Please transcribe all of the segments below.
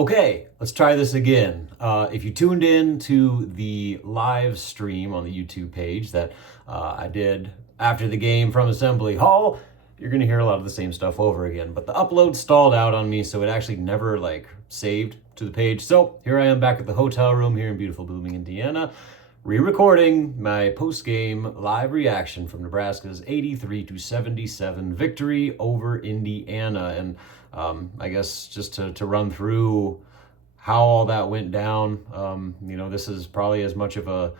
Okay, let's try this again. If you tuned in to the live stream on the YouTube page that I did after the game from Assembly Hall, you're gonna hear a lot of the same stuff over again. But the upload stalled out on me, so it actually never saved to the page. So here I am back at the hotel room here in beautiful Blooming, Indiana, re-recording my post-game live reaction from Nebraska's 83-77 victory over Indiana. And I guess just to run through how all that went down, this is probably as much of a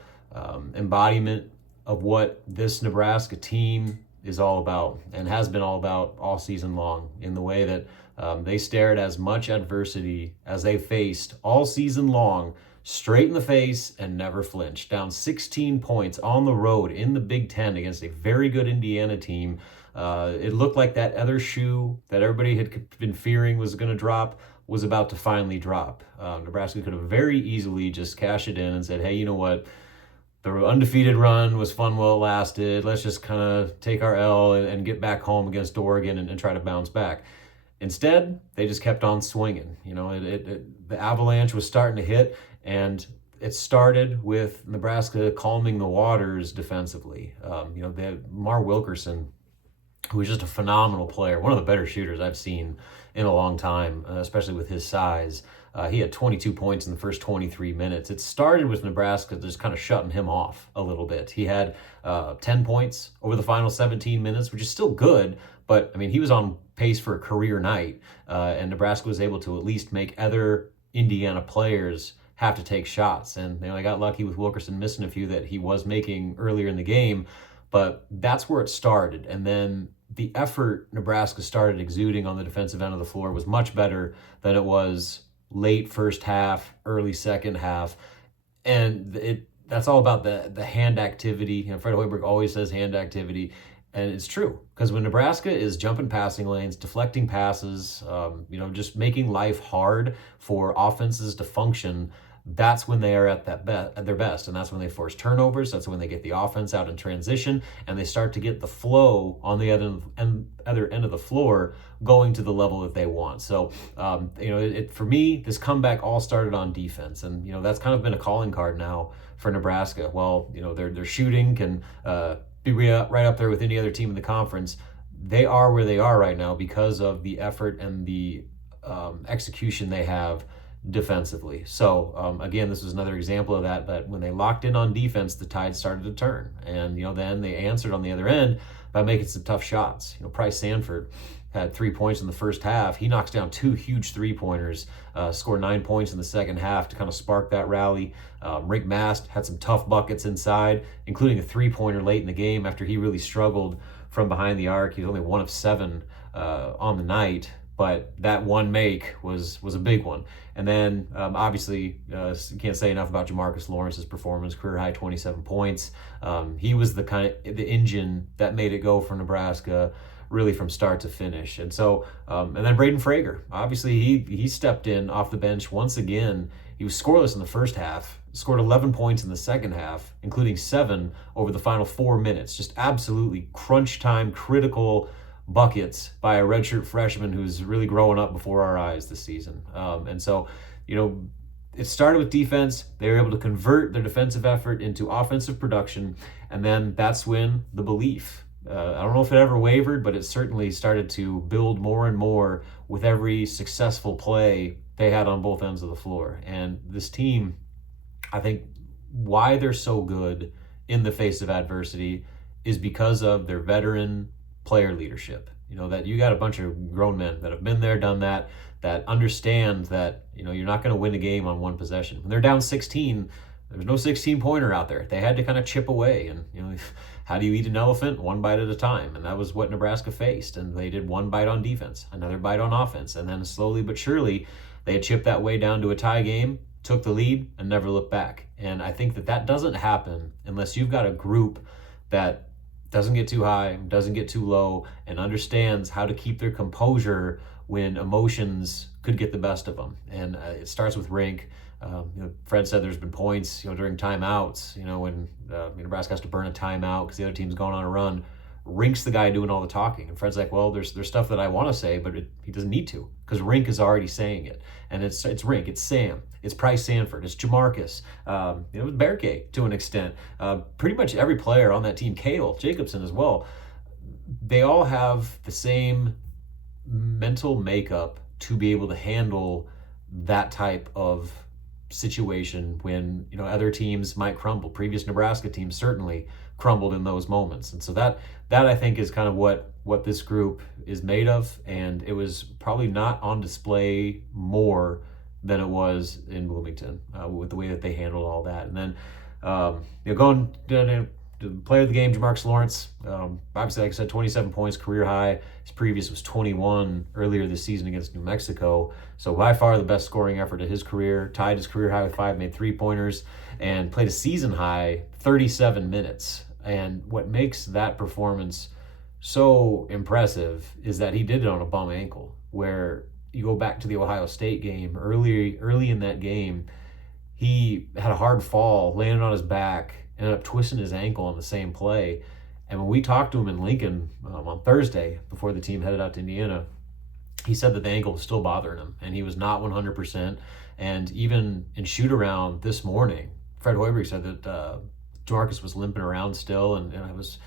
embodiment of what this Nebraska team is all about and has been all about all season long, in the way that they stared as much adversity as they faced all season long straight in the face and never flinched. Down 16 points on the road in the Big Ten against a very good Indiana team. It looked like that other shoe that everybody had been fearing was going to drop was about to finally drop. Nebraska could have very easily just cashed it in and said, hey, you know what? The undefeated run was fun while it lasted. Let's just kind of take our L and get back home against Oregon and try to bounce back. Instead, they just kept on swinging. The avalanche was starting to hit, and it started with Nebraska calming the waters defensively. They had Mar Wilkerson, who was just a phenomenal player, one of the better shooters I've seen in a long time, especially with his size. He had 22 points in the first 23 minutes. It started with Nebraska just kind of shutting him off a little bit. He had 10 points over the final 17 minutes, which is still good, but he was on pace for a career night, and Nebraska was able to at least make other Indiana players have to take shots. And I got lucky with Wilkerson missing a few that he was making earlier in the game, but that's where it started. And then the effort Nebraska started exuding on the defensive end of the floor was much better than it was late first half, early second half. And that's all about the hand activity. Fred Hoiberg always says hand activity. And it's true, because when Nebraska is jumping passing lanes, deflecting passes, just making life hard for offenses to function, that's when they are at their best, and that's when they force turnovers. That's when they get the offense out in transition, and they start to get the flow on the other end of the floor going to the level that they want. So, for me, this comeback all started on defense, and that's kind of been a calling card now for Nebraska. Well, their shooting can be right up there with any other team in the conference. They are where they are right now because of the effort and the execution they have defensively. So again, this was another example of that when they locked in on defense, the tide started to turn. And then they answered on the other end by making some tough shots. Price Sanford had 3 points in the first half. He knocks down 2 huge three-pointers, scored 9 points in the second half to kind of spark that rally. Rick Mast had some tough buckets inside, including a three-pointer late in the game after he really struggled from behind the arc. He was only 1 of 7 on the night, but that one make was a big one. And then obviously you can't say enough about Jamarcus Lawrence's performance, career high 27 points. He was the engine that made it go for Nebraska really from start to finish. And so and then Braden Frager, obviously he stepped in off the bench once again. He was scoreless in the first half, scored 11 points in the second half, including 7 over the final 4 minutes. Just absolutely crunch time, critical buckets by a redshirt freshman who's really growing up before our eyes this season. And so, it started with defense. They were able to convert their defensive effort into offensive production, and then that's when the belief, I don't know if it ever wavered, but it certainly started to build more and more with every successful play they had on both ends of the floor. And this team, I think why they're so good in the face of adversity is because of their veteran player leadership. That you got a bunch of grown men that have been there, done that understand that, you're not going to win a game on one possession. When they're down 16, there's no 16-pointer out there. They had to kind of chip away. And, how do you eat an elephant? One bite at a time. And that was what Nebraska faced. And they did one bite on defense, another bite on offense. And then slowly but surely, they had chipped that way down to a tie game, took the lead, and never looked back. And I think that doesn't happen unless you've got a group that doesn't get too high, doesn't get too low, and understands how to keep their composure when emotions could get the best of them. And it starts with Rink. Fred said there's been points, during timeouts, when Nebraska has to burn a timeout because the other team's going on a run. Rink's the guy doing all the talking. And Fred's like, well, there's stuff that I want to say, but he doesn't need to because Rink is already saying it. And it's Rink, it's Sam, it's Price Sanford, it's Jamarcus, it's Bearcake to an extent. Pretty much every player on that team, Cale Jacobson as well, they all have the same mental makeup to be able to handle that type of situation when other teams might crumble. Previous Nebraska teams certainly crumbled in those moments, and so that I think is kind of what this group is made of, and it was probably not on display more than it was in Bloomington with the way that they handled all that. And then going to the player of the game, Jamarcus Lawrence, obviously, like I said, 27 points, career high. His previous was 21 earlier this season against New Mexico. So by far the best scoring effort of his career. Tied his career high with 5, made 3-pointers, and played a season high 37 minutes. And what makes that performance so impressive is that he did it on a bum ankle, where you go back to the Ohio State game, early in that game, he had a hard fall, landed on his back, ended up twisting his ankle on the same play. And when we talked to him in Lincoln on Thursday before the team headed out to Indiana, he said that the ankle was still bothering him and he was not 100%. And even in shoot around this morning, Fred Hoiberg said that Jamarcus was limping around still and I was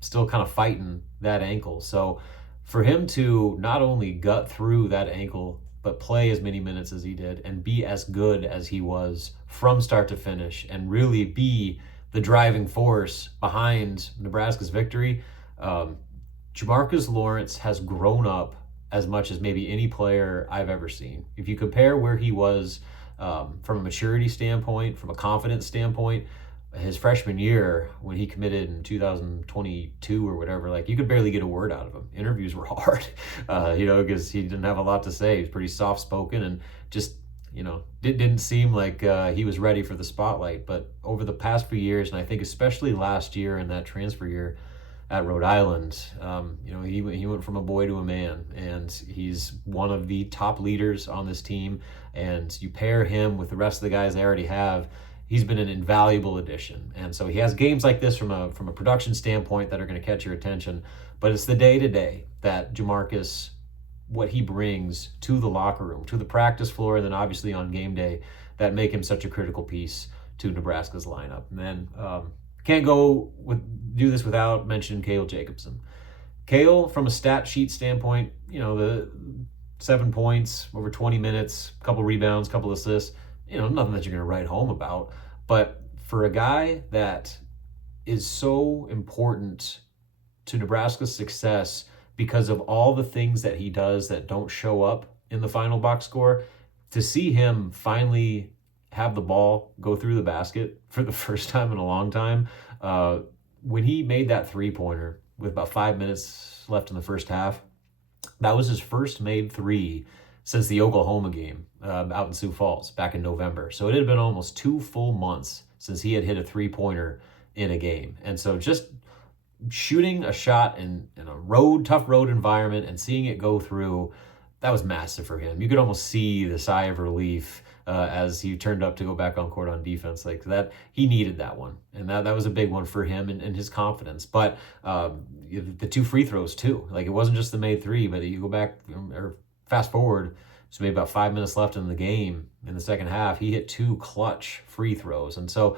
still kind of fighting that ankle. So for him to not only gut through that ankle, but play as many minutes as he did and be as good as he was from start to finish and really be the driving force behind Nebraska's victory. Jamarcus Lawrence has grown up as much as maybe any player I've ever seen. If you compare where he was from a maturity standpoint, from a confidence standpoint, his freshman year when he committed in 2022 or whatever, like you could barely get a word out of him. Interviews were hard, because he didn't have a lot to say. He was pretty soft-spoken and just didn't seem like he was ready for the spotlight. But over the past few years, and I think especially last year in that transfer year at Rhode Island, he went from a boy to a man, and he's one of the top leaders on this team. And you pair him with the rest of the guys they already have, he's been an invaluable addition. And so he has games like this from a production standpoint that are going to catch your attention. But it's the day-to-day that Jamarcus, what he brings to the locker room, to the practice floor, and then obviously on game day, that make him such a critical piece to Nebraska's lineup. And then can't do this without mentioning Cale Jacobson. Cale, from a stat sheet standpoint, the 7 points over 20 minutes, a couple rebounds, couple assists, nothing that you're going to write home about. But for a guy that is so important to Nebraska's success because of all the things that he does that don't show up in the final box score, to see him finally have the ball go through the basket for the first time in a long time, when he made that 3-pointer with about 5 minutes left in the first half, that was his first made 3 since the Oklahoma game out in Sioux Falls back in November. So it had been almost 2 full months since he had hit a 3-pointer in a game. And so just shooting a shot in a tough road environment and seeing it go through, that was massive for him. You could almost see the sigh of relief as he turned up to go back on court on defense. Like that, he needed that one. And that was a big one for him and his confidence. But the 2 free throws too. Like it wasn't just the made 3, but you go back or fast forward, so maybe about 5 minutes left in the game in the second half, he hit 2 clutch free throws. And so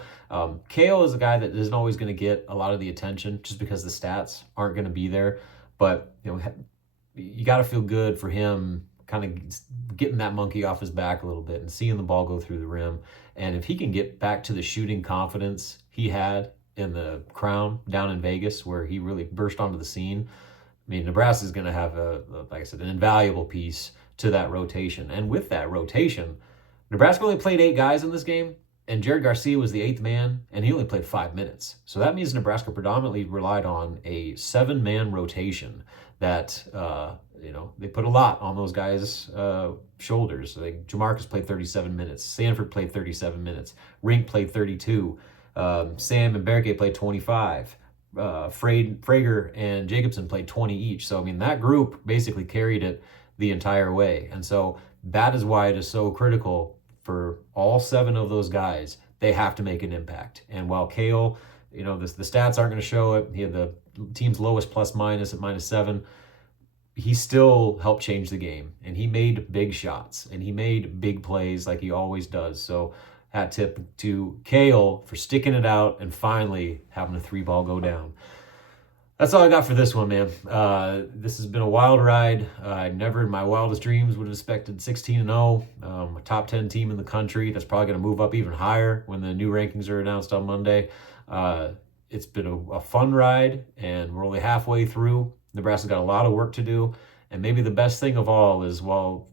Cale is a guy that isn't always going to get a lot of the attention just because the stats aren't going to be there. But you got to feel good for him kind of getting that monkey off his back a little bit and seeing the ball go through the rim. And if he can get back to the shooting confidence he had in the Crown down in Vegas, where he really burst onto the scene, I mean, Nebraska is going to have, like I said, an invaluable piece to that rotation. And with that rotation, Nebraska only played 8 guys in this game, and Jared Garcia was the 8th man, and he only played 5 minutes. So that means Nebraska predominantly relied on a 7-man rotation that, they put a lot on those guys' shoulders. Like Jamarcus played 37 minutes. Sanford played 37 minutes. Rink played 32. Sam and Bearcake played 25. Frager and Jacobson played 20 each. So, I mean, that group basically carried it the entire way. And so that is why it is so critical for all 7 of those guys. They have to make an impact. And while Cale You know, the stats aren't going to show it. He had the team's lowest plus minus at -7. He still helped change the game, and he made big shots, and he made big plays like he always does. So hat tip to Kale for sticking it out and finally having a 3-ball go down. That's all I got for this one, man. This has been a wild ride. I never in my wildest dreams would have expected 16-0, a top 10 team in the country. That's probably going to move up even higher when the new rankings are announced on Monday. It's been a fun ride, and we're only halfway through. Nebraska's got a lot of work to do, and maybe the best thing of all is, while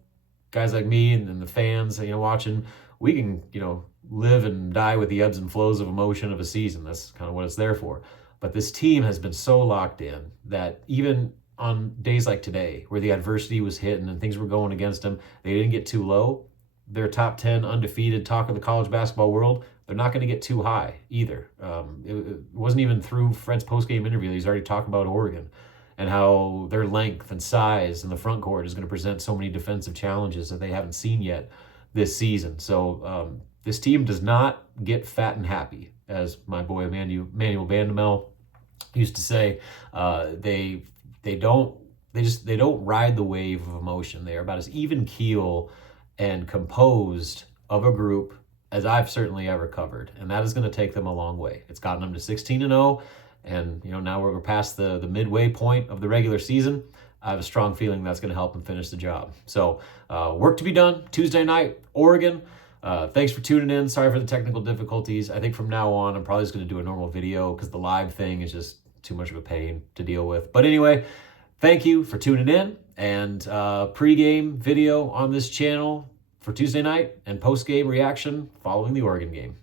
guys like me and the fans, watching, we can, live and die with the ebbs and flows of emotion of a season. That's kind of what it's there for. But this team has been so locked in that even on days like today, where the adversity was hitting and things were going against them, they didn't get too low. They're top 10 undefeated talk of the college basketball world. They're not going to get too high either. It wasn't even through Fred's postgame interview. He's already talking about Oregon and how their length and size in the front court is going to present so many defensive challenges that they haven't seen yet this season. So this team does not get fat and happy, as my boy Manuel Bandamel used to say. They don't ride the wave of emotion. They are about as even keel and composed of a group as I've certainly ever covered, and that is going to take them a long way. It's gotten them to 16-0. And, now we're past the midway point of the regular season. I have a strong feeling that's going to help them finish the job. So work to be done. Tuesday night, Oregon. Thanks for tuning in. Sorry for the technical difficulties. I think from now on, I'm probably just going to do a normal video because the live thing is just too much of a pain to deal with. But anyway, thank you for tuning in. And pregame video on this channel for Tuesday night, and postgame reaction following the Oregon game.